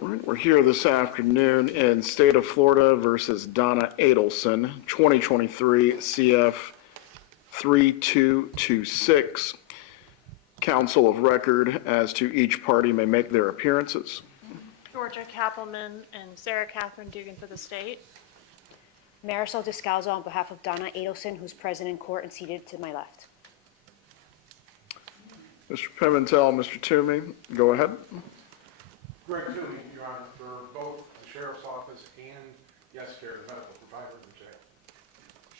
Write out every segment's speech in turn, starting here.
All right, we're here this afternoon in State of Florida versus Donna Adelson, 2023 CF 3226. Counsel of record as to each party may make their appearances. Georgia Kappelman and Sarah Catherine Dugan for the state. Marisol Descalzo on behalf of Donna Adelson, who's present in court and seated to my left. Mr. Pimentel, Mr. Toomey, go ahead. Greg Toomey, Your Honor, for both the Sheriff's Office and yesterday, the medical provider in the jail.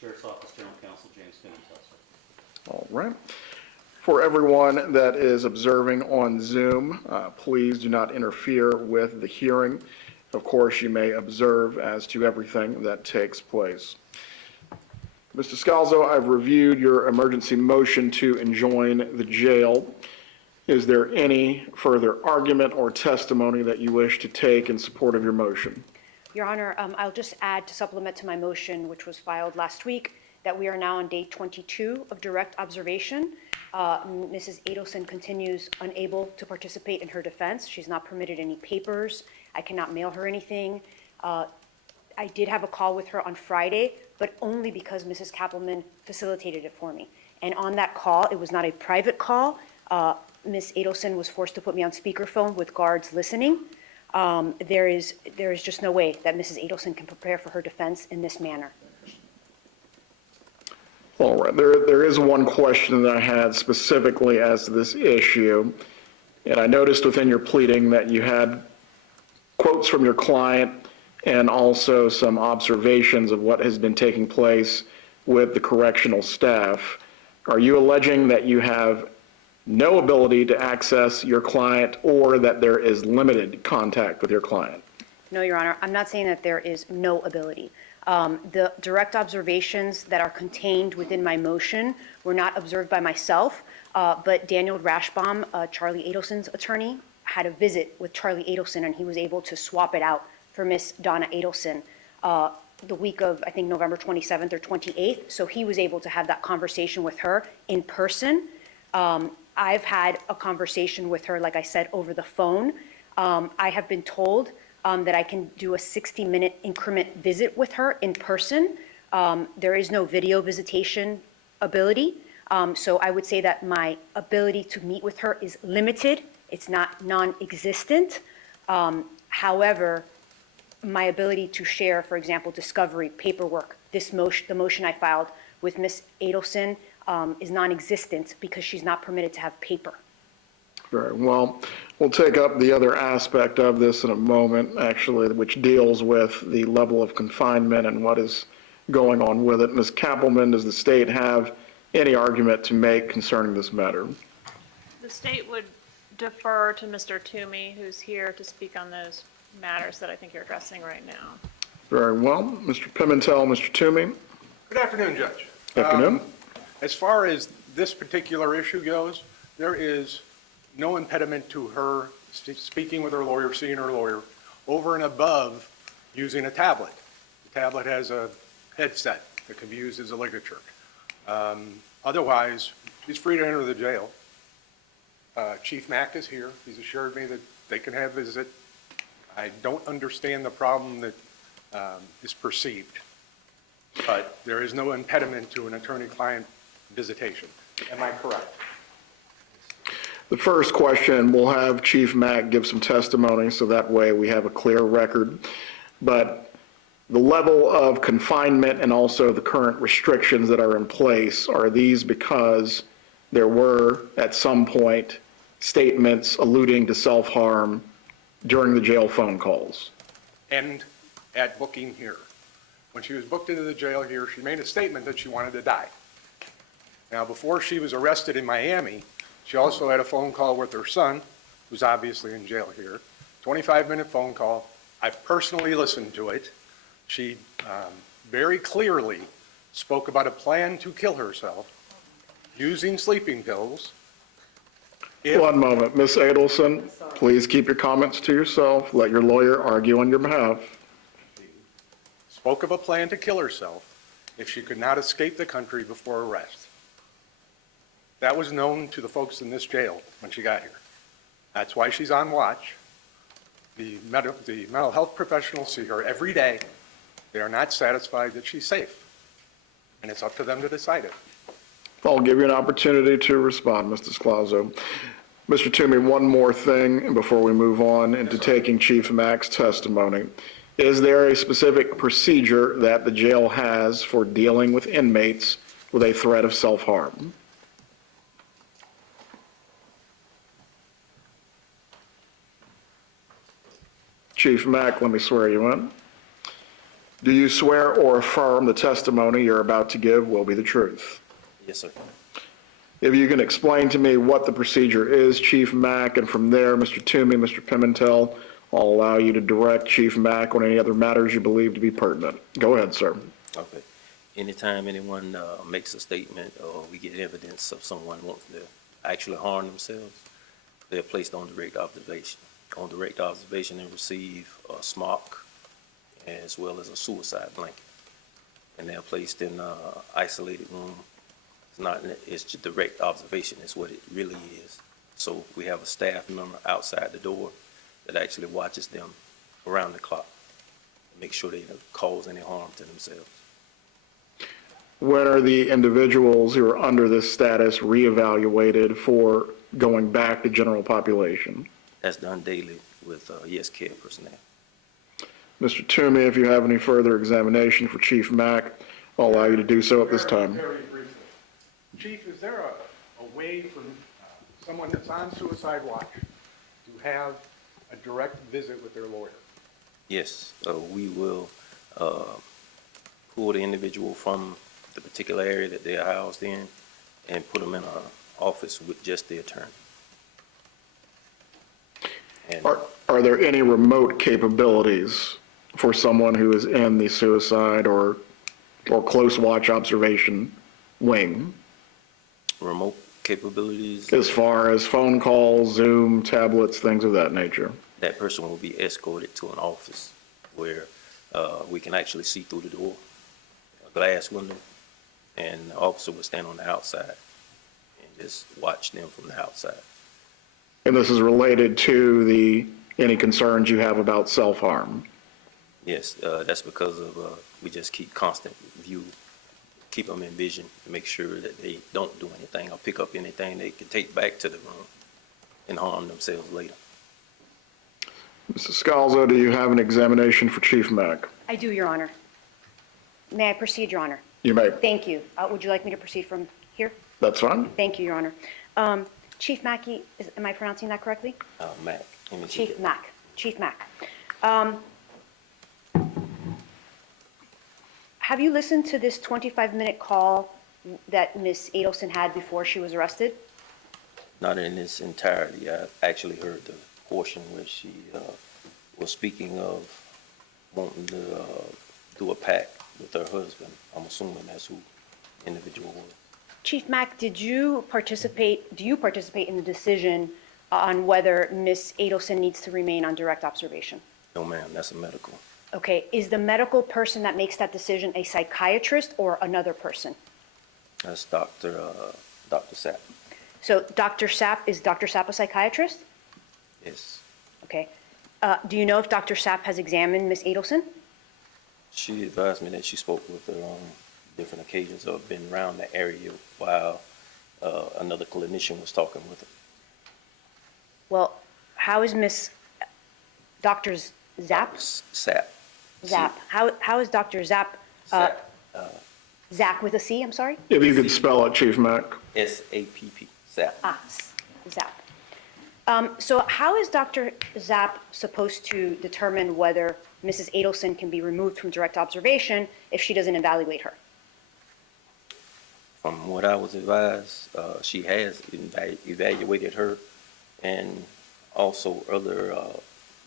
Sheriff's Office General Counsel James Pimentel, sir. All right. For everyone that is observing on Zoom, please do not interfere with the hearing. Of course, you may observe as to everything that takes place. Mr. Scalzo, I've reviewed your emergency motion to enjoin the jail. Is there any further argument or testimony that you wish to take in support of your motion? Your Honor, I'll just add to supplement to my motion, which was filed last week, that we are now on day 22 of direct observation. Mrs. Adelson continues unable to participate in her defense. She's not permitted any papers. I cannot mail her anything. I did have a call with her on Friday, but only because Mrs. Kappelman facilitated it for me. And on that call, it was not a private call. Ms. Adelson was forced to put me on speakerphone with guards listening. There is just no way that Mrs. Adelson can prepare for her defense in this manner. All right, there is one question that I had specifically as to this issue, and I noticed within your pleading that you had quotes from your client and also some observations of what has been taking place with the correctional staff. Are you alleging that you have no ability to access your client or that there is limited contact with your client? No, Your Honor, I'm not saying that there is no ability. The direct observations that are contained within my motion were not observed by myself, but Daniel Rashbaum, Charlie Adelson's attorney, had a visit with Charlie Adelson, and he was able to swap it out for Miss Donna Adelson the week of, I think, November 27th or 28th. So he was able to have that conversation with her in person. I've had a conversation with her, like I said, over the phone. I have been told that I can do a 60-minute increment visit with her in person. There is no video visitation ability. So I would say that my ability to meet with her is limited. It's not non-existent. However, my ability to share, for example, discovery, paperwork, the motion I filed with Ms. Adelson is non-existent because she's not permitted to have paper. Very well. We'll take up the other aspect of this in a moment, actually, which deals with the level of confinement and what is going on with it. Ms. Kappelman, does the state have any argument to make concerning this matter? The state would defer to Mr. Toomey, who's here to speak on those matters that I think you're addressing right now. Very well. Mr. Pimentel, Mr. Toomey. Good afternoon, Judge. Good afternoon. As far as this particular issue goes, there is no impediment to her speaking with her lawyer, seeing her lawyer, over and above using a tablet. The tablet has a headset that can be used as a ligature. Otherwise, she's free to enter the jail. Chief Mack is here. He's assured me that they can have visit. I don't understand the problem that is perceived, but there is no impediment to an attorney-client visitation. Am I correct? The first question, we'll have Chief Mack give some testimony so that way we have a clear record. But the level of confinement and also the current restrictions that are in place, are these because there were at some point statements alluding to self-harm during the jail phone calls? And at booking here. When she was booked into the jail here, she made a statement that she wanted to die. Now, before she was arrested in Miami, she also had a phone call with her son, who's obviously in jail here, 25-minute phone call. I personally listened to it. She very clearly spoke about a plan to kill herself using sleeping pills. One moment. Ms. Adelson, please keep your comments to yourself. Let your lawyer argue on your behalf. Spoke of a plan to kill herself if she could not escape the country before arrest. That was known to the folks in this jail when she got here. That's why she's on watch. The mental health professionals see her every day. They are not satisfied that she's safe, and it's up to them to decide it. I'll give you an opportunity to respond, Mr. Scalzo. Mr. Toomey, one more thing before we move on into taking Chief Mack's testimony. Is there a specific procedure that the jail has for dealing with inmates with a threat of self-harm? Chief Mack, let me swear you in. Do you swear or affirm the testimony you're about to give will be the truth? Yes, sir. If you can explain to me what the procedure is, Chief Mack, and from there, Mr. Toomey, Mr. Pimentel, I'll allow you to direct Chief Mack on any other matters you believe to be pertinent. Go ahead, sir. Okay. Anytime anyone makes a statement or we get evidence of someone wants to actually harm themselves, they're placed on direct observation. On direct observation, they receive a smock as well as a suicide blanket. And they're placed in an isolated room. It's just direct observation is what it really is. So we have a staff member outside the door that actually watches them around the clock, make sure they don't cause any harm to themselves. When are the individuals who are under this status reevaluated for going back to general population? That's done daily with yes care personnel. Mr. Toomey, if you have any further examination for Chief Mack, I'll allow you to do so at this time. Very briefly. Chief, is there a way for someone that's on suicide watch to have a direct visit with their lawyer? Yes, we will pull the individual from the particular area that they are housed in and put them in an office with just the attorney. And Are there any remote capabilities for someone who is in the suicide or close watch observation wing? remote capabilities, As far as phone calls, Zoom, tablets, things of that nature? that person will be escorted to an office where we can actually see through the door, a glass window, and the officer will stand on the outside and just watch them from the outside. And this is related to any concerns you have about self-harm? Yes, that's because of we just keep constant view, keep them in vision, make sure that they don't do anything or pick up anything they can take back to the room and harm themselves later. Mrs. Scalzo, do you have an examination for Chief Mack? I do, Your Honor. May I proceed, Your Honor? You may. Thank you. Would you like me to proceed from here? That's fine. Thank you, Your Honor. Chief Mackey, am I pronouncing that correctly? Mac, let me see Chief that. Mack. Chief Mack. Have you listened to this 25-minute call that Ms. Adelson had before she was arrested? Not in its entirety. I actually heard the portion where she was speaking of wanting to do a pact with her husband. I'm assuming that's who the individual was. Chief Mack, do you participate in the decision on whether Ms. Adelson needs to remain on direct observation? No, ma'am, that's a medical. Okay, is the medical person that makes that decision a psychiatrist or another person? That's Dr. Sapp. So is Dr. Sapp a psychiatrist? Yes. Okay. Do you know if Dr. Sapp has examined Ms. Adelson? She advised me that she spoke with her on different occasions or been around the area while another clinician was talking with her. Well, how is Dr. Zapp? Sapp. Zapp. How is Dr. Zapp? Sapp. Zach with a C, I'm sorry? If you could spell it, Chief Mack. SAPP. Sapp. Zapp. So how is Dr. Zapp supposed to determine whether Mrs. Adelson can be removed from direct observation if she doesn't evaluate her? From what I was advised, she has evaluated her and also other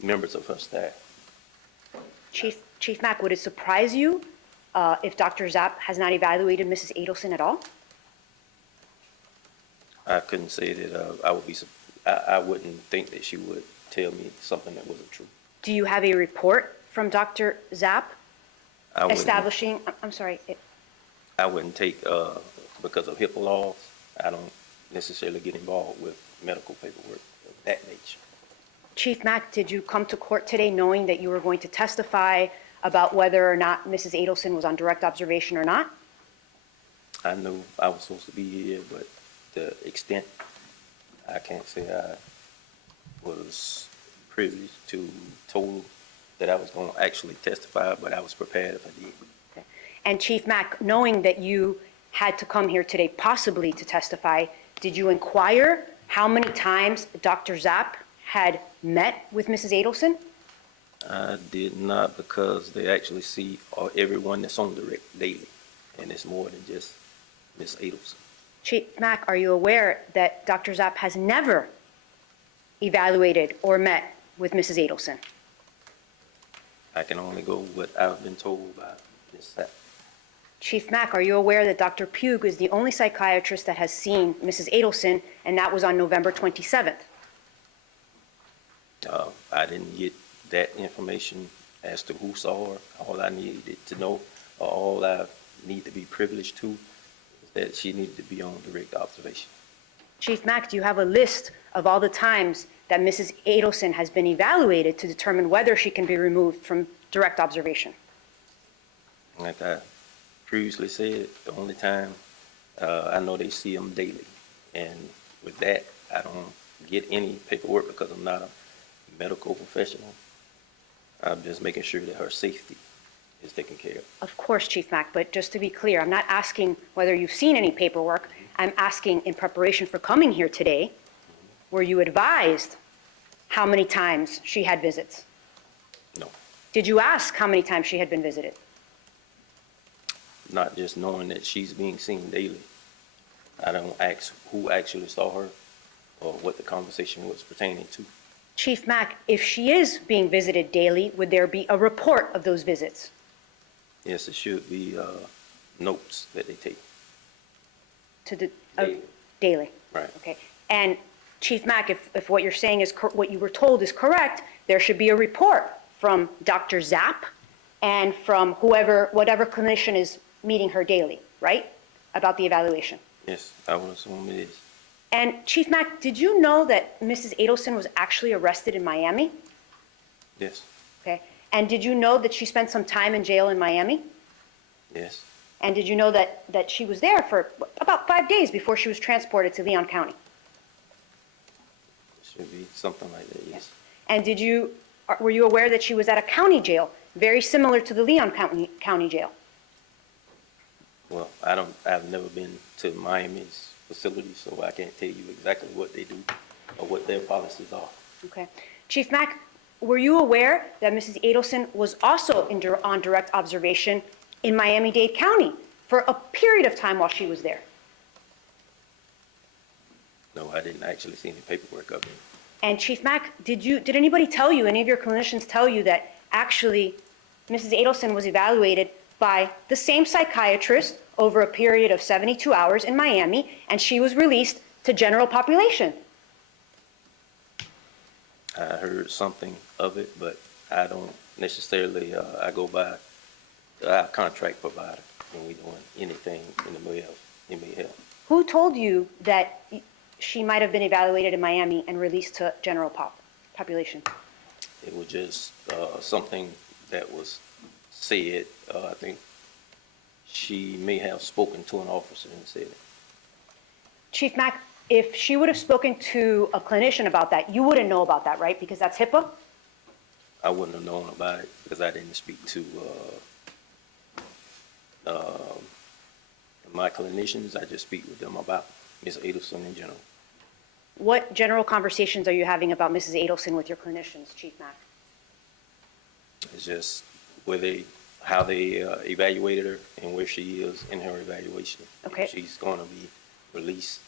members of her staff. Chief Mack, would it surprise you if Dr. Zapp has not evaluated Mrs. Adelson at all? I couldn't say that I wouldn't think that she would tell me something that wasn't true. Do you have a report from Dr. Zapp I establishing, I'm sorry, wouldn't take, because of HIPAA laws, I don't necessarily get involved with medical paperwork of that nature. Chief Mack, did you come to court today knowing that you were going to testify about whether or not Mrs. Adelson was on direct observation or not? I knew I was supposed to be here, but the extent, I can't say I was privileged to told that I was going to actually testify, but I was prepared if I did. Okay. And Chief Mack, knowing that you had to come here today possibly to testify, did you inquire how many times Dr. Zapp had met with Mrs. Adelson? I did not, because they actually see everyone that's on direct daily, and it's more than just Miss Adelson. Chief Mack, are you aware that Dr. Zapp has never evaluated or met with Mrs. Adelson? I can only go what I've been told by Miss Zapp. Chief Mack, are you aware that Dr. Pugh is the only psychiatrist that has seen Mrs. Adelson, and that was on November 27th? I didn't get that information as to who saw her. All I needed to know, or all I need to be privileged to, is that she needed to be on direct observation. Chief Mack, do you have a list of all the times that Mrs. Adelson has been evaluated to determine whether she can be removed from direct observation? Like I previously said, the only time I know they see them daily. And with that, I don't get any paperwork because I'm not a medical professional. I'm just making sure that her safety is taken care of. Of course, Chief Mack, but just to be clear, I'm not asking whether you've seen any paperwork. I'm asking, in preparation for coming here today, were you advised how many times she had visits? No, Did you ask how many times she had been visited? not just knowing that she's being seen daily. I don't ask who actually saw her or what the conversation was pertaining to. Chief Mack, if she is being visited daily, would there be a report of those visits? Yes, it should be notes that they take. To the Daily. daily? Right. Okay. And Chief Mack, if what you're saying is what you were told is correct, there should be a report from Dr. Zapp and from whatever clinician is meeting her daily, right? About the evaluation. Yes, I would assume it is. And Chief Mack, did you know that Mrs. Adelson was actually arrested in Miami? Yes, Okay. And did you know that she spent some time in jail in Miami? yes, And did you know that she was there for about 5 days before she was transported to Leon County? it should be something like that, yes. And were you aware that she was at a county jail, very similar to the Leon County jail? Well, I've never been to Miami's facility, so I can't tell you exactly what they do or what their policies are. Okay. Chief Mack, were you aware that Mrs. Adelson was also on direct observation in Miami-Dade County for a period of time while she was there? No, I didn't actually see any paperwork of it. And Chief Mack, did anybody tell you, any of your clinicians tell you that actually Mrs. Adelson was evaluated by the same psychiatrist over a period of 72 hours in Miami, and she was released to general population? I heard something of it, but I don't necessarily, I go by our contract provider when we're doing anything in the inmate health. Who told you that she might have been evaluated in Miami and released to general population? It was just something that was said. I think she may have spoken to an officer and said it. Chief Mack, if she would have spoken to a clinician about that, you wouldn't know about that, right? Because that's HIPAA? I wouldn't have known about it because I didn't speak to my clinicians. I just speak with them about Ms. Adelson in general. What general conversations are you having about Mrs. Adelson with your clinicians, Chief Mack? It's just how they evaluated her and where she is in her evaluation. Okay. If she's going to be released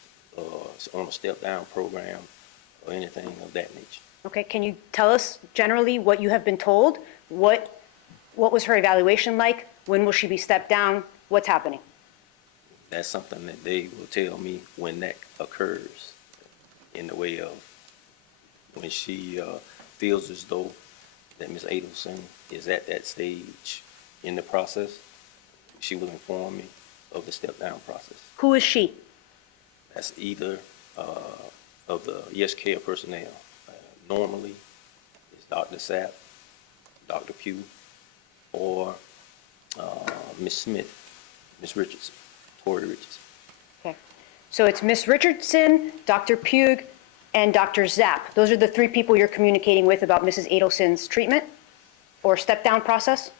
on a step-down program or anything of that nature. Okay, can you tell us generally what you have been told? What was her evaluation like? When will she be stepped down? What's happening? That's something that they will tell me when that occurs, in the way of when she feels as though that Ms. Adelson is at that stage in the process. She will inform me of the step-down process. Who is she? That's either of the Yes Care personnel. Normally, Dr. Sapp, Dr. Pugh, or Ms. Smith, Ms. Richardson, Tori Richardson. Okay. So it's Ms. Richardson, Dr. Pugh, and Dr. Zapp. Those are the three people you're communicating with about Mrs. Adelson's treatment or step-down process?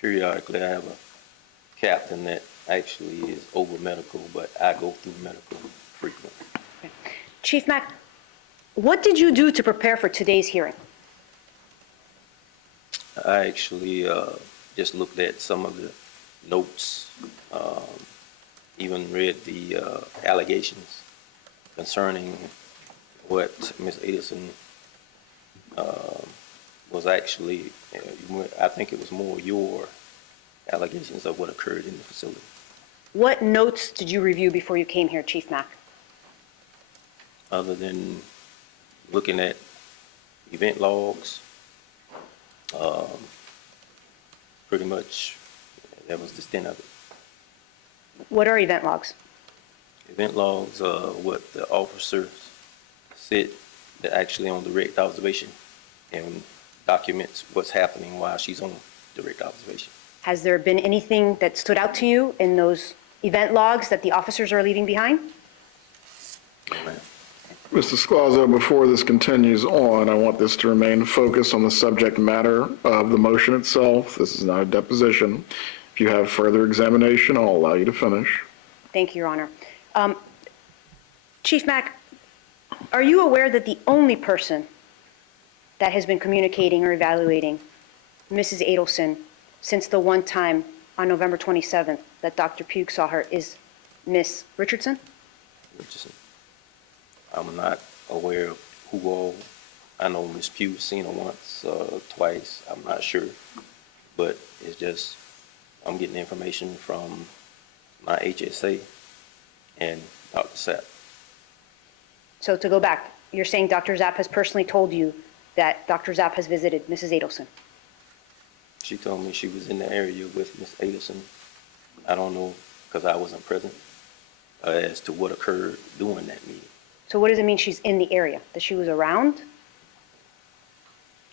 Periodically, I have a captain that actually is over medical, but I go through medical frequently. Chief Mack, what did you do to prepare for today's hearing? I actually just looked at some of the notes, even read the allegations concerning what Ms. Adelson was actually, I think it was more your allegations of what occurred in the facility. What notes did you review before you came here, Chief Mack? Other than looking at event logs, pretty much that was the extent of it. What are event logs? Event logs, what the officers said, that actually on direct observation, and documents what's happening while she's on direct observation. Has there been anything that stood out to you in those event logs that the officers are leaving behind? Mr. Scalzo, before this continues on, I want this to remain focused on the subject matter of the motion itself. This is not a deposition. If you have further examination, I'll allow you to finish. Thank you, Your Honor. Chief Mack, are you aware that the only person that has been communicating or evaluating Mrs. Adelson since the one time on November 27th that Dr. Pugh saw her is Ms. Richardson? Richardson. I'm not aware of who all. I know Ms. Pugh's seen her once, twice. I'm not sure, but it's just I'm getting information from my HSA and Dr. Sapp. So to go back, you're saying Dr. Zapp has personally told you that Dr. Zapp has visited Mrs. Adelson? She told me she was in the area with Ms. Adelson. I don't know, because I wasn't present, as to what occurred during that meeting. So what does it mean she's in the area? That she was around?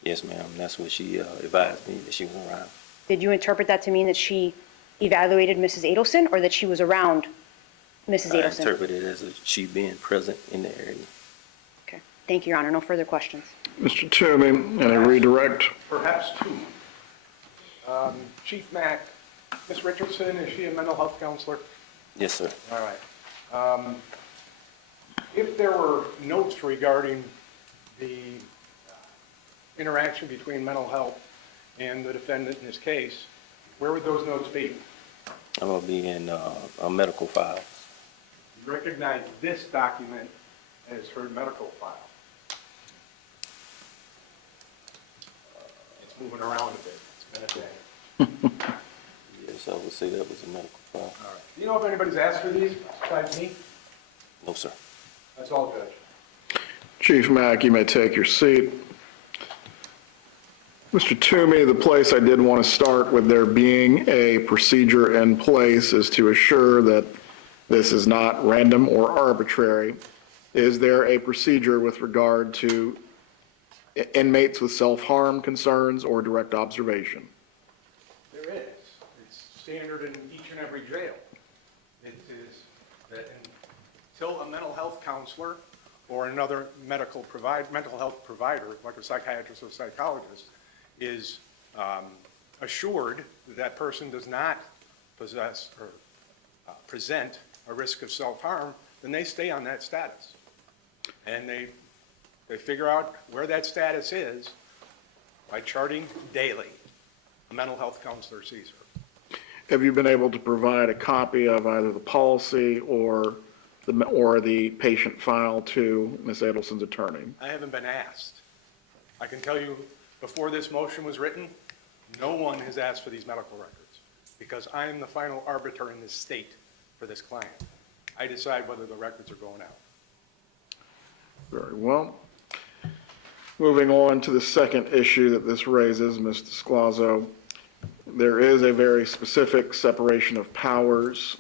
Yes, ma'am, that's what she advised me, that she was around. Did you interpret that to mean that she evaluated Mrs. Adelson or that she was around Mrs. I Adelson? interpreted it as she being present in the area. Okay. Thank you, Your Honor. No further questions. Mr. Toomey, and a redirect. Perhaps two. Chief Mack, Ms. Richardson, is she a mental health counselor? Yes, sir. All right. If there were notes regarding the interaction between mental health and the defendant in this case, where would those notes be? I'm going to be in a medical file. You recognize this document as her medical file. It's moving around a bit. It's been a day. Yes, I would say that was a medical file. All right. Do you know if anybody's asked for these besides me? No, sir. That's all, Judge. Chief Mack, you may take your seat. Mr. Toomey, the place I did want to start with there being a procedure in place is to assure that this is not random or arbitrary. Is there a procedure with regard to inmates with self-harm concerns or direct observation? There is. It's standard in each and every jail. It is that until a mental health counselor or another mental health provider, like a psychiatrist or psychologist, is assured that that person does not possess or present a risk of self-harm, then they stay on that status. And they figure out where that status is by charting daily. A mental health counselor sees her. Have you been able to provide a copy of either the policy or the patient file to Ms. Adelson's attorney? I haven't been asked. I can tell you, before this motion was written, no one has asked for these medical records because I am the final arbiter in this state for this client. I decide whether the records are going out. Very well. Moving on to the second issue that this raises, Mr. Scalzo, there is a very specific separation of powers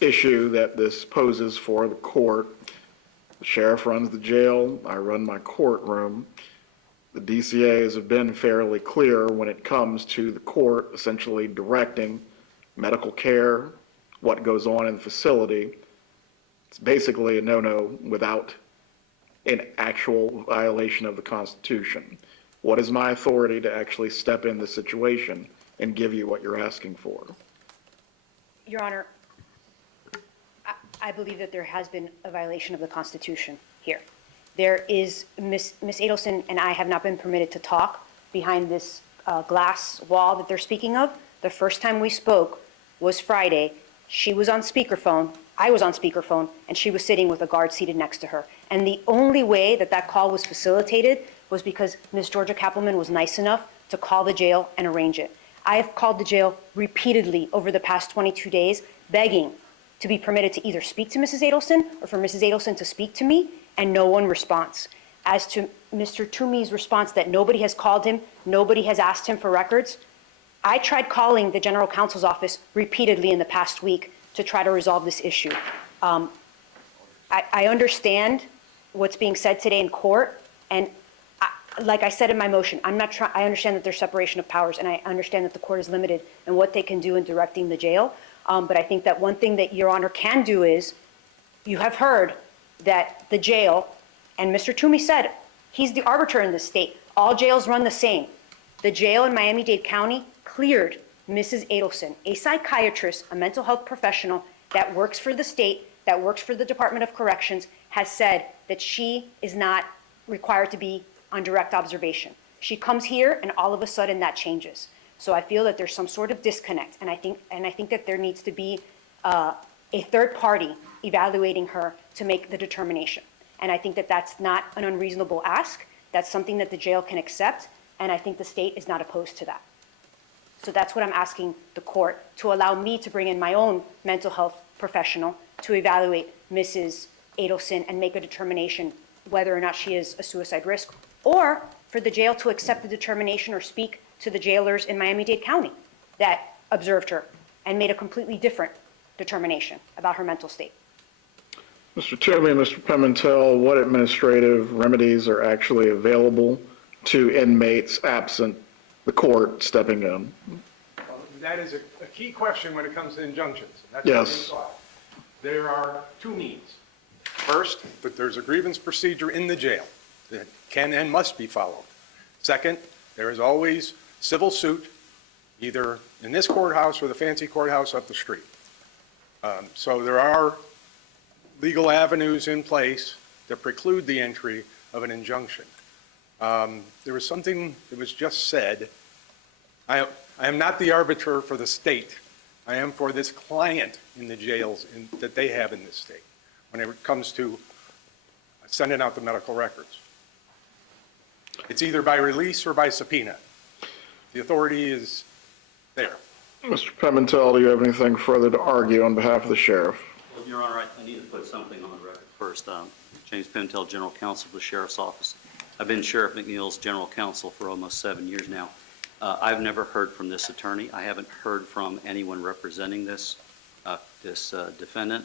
issue that this poses for the court. The sheriff runs the jail, I run my courtroom. the DCAs have been fairly clear when it comes to the court essentially directing medical care, what goes on in the facility. It's basically a no-no without an actual violation of the Constitution. What is my authority to actually step in the situation and give you what you're asking for? Your Honor, I believe that there has been a violation of the Constitution here. There is, Ms. Adelson and I have not been permitted to talk behind this glass wall that they're speaking of. The first time we spoke was Friday. She was on speakerphone, I was on speakerphone, and she was sitting with a guard seated next to her. And the only way that that call was facilitated was because Ms. Georgia Kappelman was nice enough to call the jail and arrange it. I have called the jail repeatedly over the past 22 days, begging to be permitted to either speak to Mrs. Adelson or for Mrs. Adelson to speak to me, and no one responds. As to Mr. Toomey's response that nobody has called him, nobody has asked him for records, I tried calling the general counsel's office repeatedly in the past week to try to resolve this issue. I understand what's being said today in court, and like I said in my motion, I understand that there's separation of powers, and I understand that the court is limited in what they can do in directing the jail. But I think that one thing that Your Honor can do is, you have heard that the jail, and Mr. Toomey said, he's the arbiter in this state. All jails run the same. The jail in Miami-Dade County cleared Mrs. Adelson, a psychiatrist, a mental health professional that works for the state, that works for the Department of Corrections, has said that she is not required to be on direct observation. She comes here and all of a sudden that changes. So I feel that there's some sort of disconnect, and I think that there needs to be a third party evaluating her to make the determination. And I think that that's not an unreasonable ask. That's something that the jail can accept, and I think the state is not opposed to that. So that's what I'm asking the court, to allow me to bring in my own mental health professional to evaluate Mrs. Adelson and make a determination whether or not she is a suicide risk, or for the jail to accept the determination or speak to the jailers in Miami-Dade County that observed her and made a completely different determination about her mental state. Mr. Toomey, Mr. Pimentel, what administrative remedies are actually available to inmates absent the court stepping in? Well, that is a key question when it comes to injunctions. That's Yes. what we thought. There are two means. First, that there's a grievance procedure in the jail that can and must be followed. Second, there is always civil suit, either in this courthouse or the fancy courthouse up the street. So there are legal avenues in place that preclude the entry of an injunction. There was something that was just said. I am not the arbiter for the state. I am for this client in the jails that they have in this state when it comes to sending out the medical records. It's either by release or by subpoena. The authority is there. Mr. Pimentel, do you have anything further to argue on behalf of the sheriff? Well, Your Honor, I need to put something on the record first. James Pimentel, General Counsel for the Sheriff's Office. I've been Sheriff McNeil's General Counsel for almost 7 years now. I've never heard from this attorney. I haven't heard from anyone representing this defendant.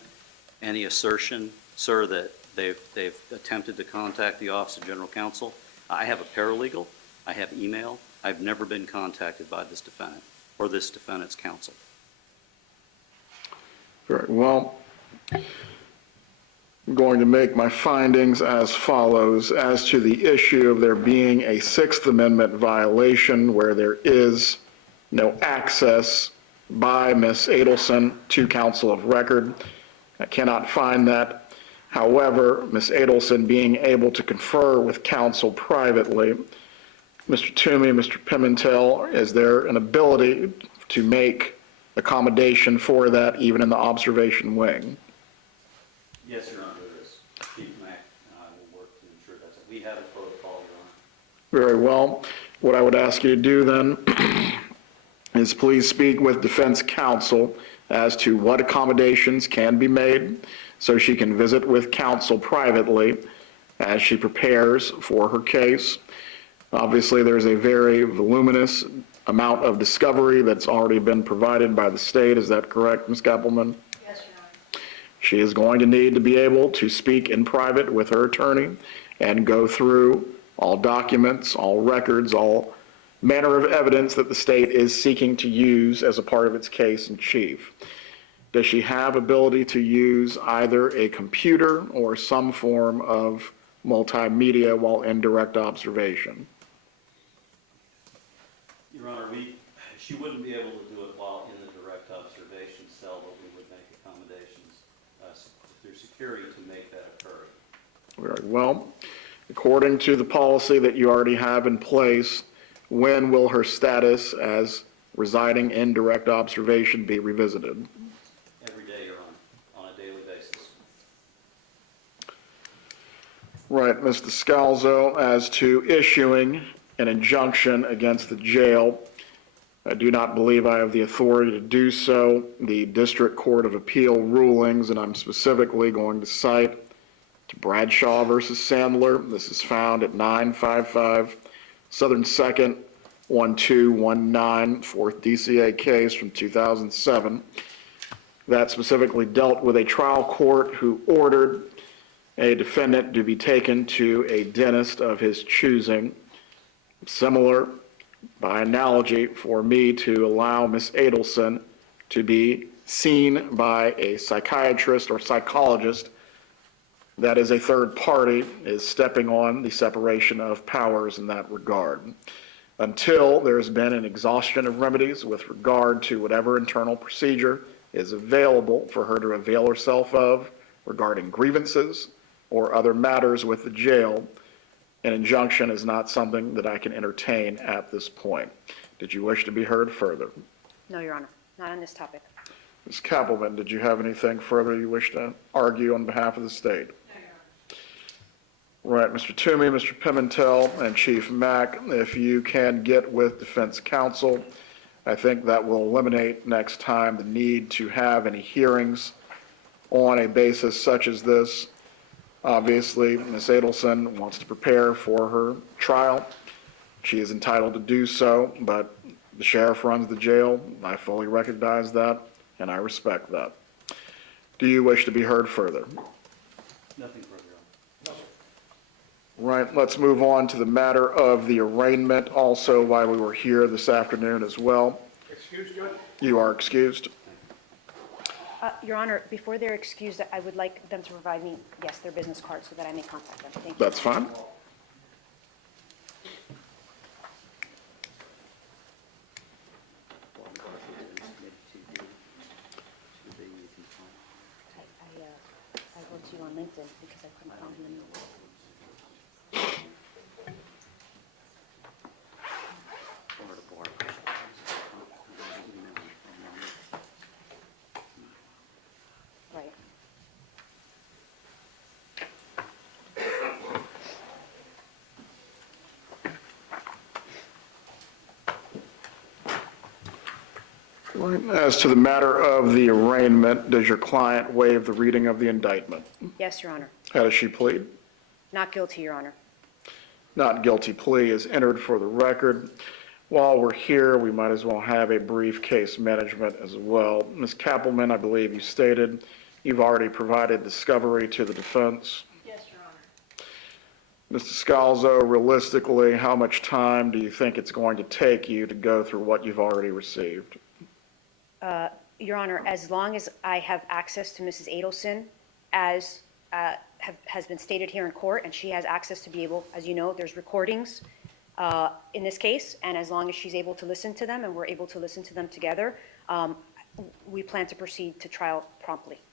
Any assertion, sir, that they've attempted to contact the Office of General Counsel? I have a paralegal. I have email. I've never been contacted by this defendant or this defendant's counsel. Very well. I'm going to make my findings as follows. As to the issue of there being a Sixth Amendment violation where there is no access by Ms. Adelson to counsel of record, I cannot find that. However, Ms. Adelson being able to confer with counsel privately, Mr. Toomey, Mr. Pimentel, is there an ability to make accommodation for that even in the observation wing? Yes, Your Honor, there is. Chief Mack and I will work to ensure that we have a protocol, Your Honor. Very well. What I would ask you to do then is please speak with defense counsel as to what accommodations can be made so she can visit with counsel privately as she prepares for her case. Obviously, there's a very voluminous amount of discovery that's already been provided by the state. Is that correct, Ms. Kappelman? Yes, Your Honor. She is going to need to be able to speak in private with her attorney and go through all documents, all records, all manner of evidence that the state is seeking to use as a part of its case in chief? Does she have ability to use either a computer or some form of multimedia while in direct observation? Your Honor, she wouldn't be able to do it while in the direct observation cell, but we would make accommodations through security to make that occur. Very well. According to the policy that you already have in place, when will her status as residing in direct observation be revisited? Every day, Your Honor, on a daily basis. Right, Mr. Scalzo, as to issuing an injunction against the jail, I do not believe I have the authority to do so. The District Court of Appeal rulings, and I'm specifically going to cite to Bradshaw versus Sandler. This is found at 955 Southern 2nd, 1219, 4th DCA case from 2007. That specifically dealt with a trial court who ordered a defendant to be taken to a dentist of his choosing. Similar, by analogy, for me to allow Ms. Adelson to be seen by a psychiatrist or psychologist that is a third party is stepping on the separation of powers in that regard. Until there's been an exhaustion of remedies with regard to whatever internal procedure is available for her to avail herself of regarding grievances or other matters with the jail, an injunction is not something that I can entertain at this point. Did you wish to be heard further? No, Your Honor, not on this topic. Ms. Kappelman, did you have anything further you wish to argue on behalf of the state? Right, Mr. Toomey, Mr. Pimentel, and Chief Mack, if you can get with defense counsel, I think that will eliminate next time the need to have any hearings on a basis such as this. Obviously, Ms. Adelson wants to prepare for her trial. She is entitled to do so, but the sheriff runs the jail. I fully recognize that, and I respect that. Do you wish to be heard further? Nothing further, Your Honor. Right, let's move on to the matter of the arraignment, also why we were here this afternoon as well. Excuse, Judge? You are excused. Your Honor, before they're excused, I would like them to provide me, yes, their business card so that I may contact them. Thank you. That's fine. I wrote to you on LinkedIn because I couldn't find you in the right. Right, as to the matter of the arraignment, does your client waive the reading of the indictment? Yes, Your Honor. How does she plead? Not guilty, Your Honor. Not guilty plea is entered for the record. While we're here, we might as well have a brief case management as well. Ms. Kappelman, I believe you stated you've already provided discovery to the defense. Yes, Your Honor. Mr. Scalzo, realistically, how much time do you think it's going to take you to go through what you've already received? Your Honor, as long as I have access to Mrs. Adelson, as has been stated here in court, and she has access to be able, as you know, there's recordings in this case, and as long as she's able to listen to them and we're able to listen to them together, we plan to proceed to trial promptly.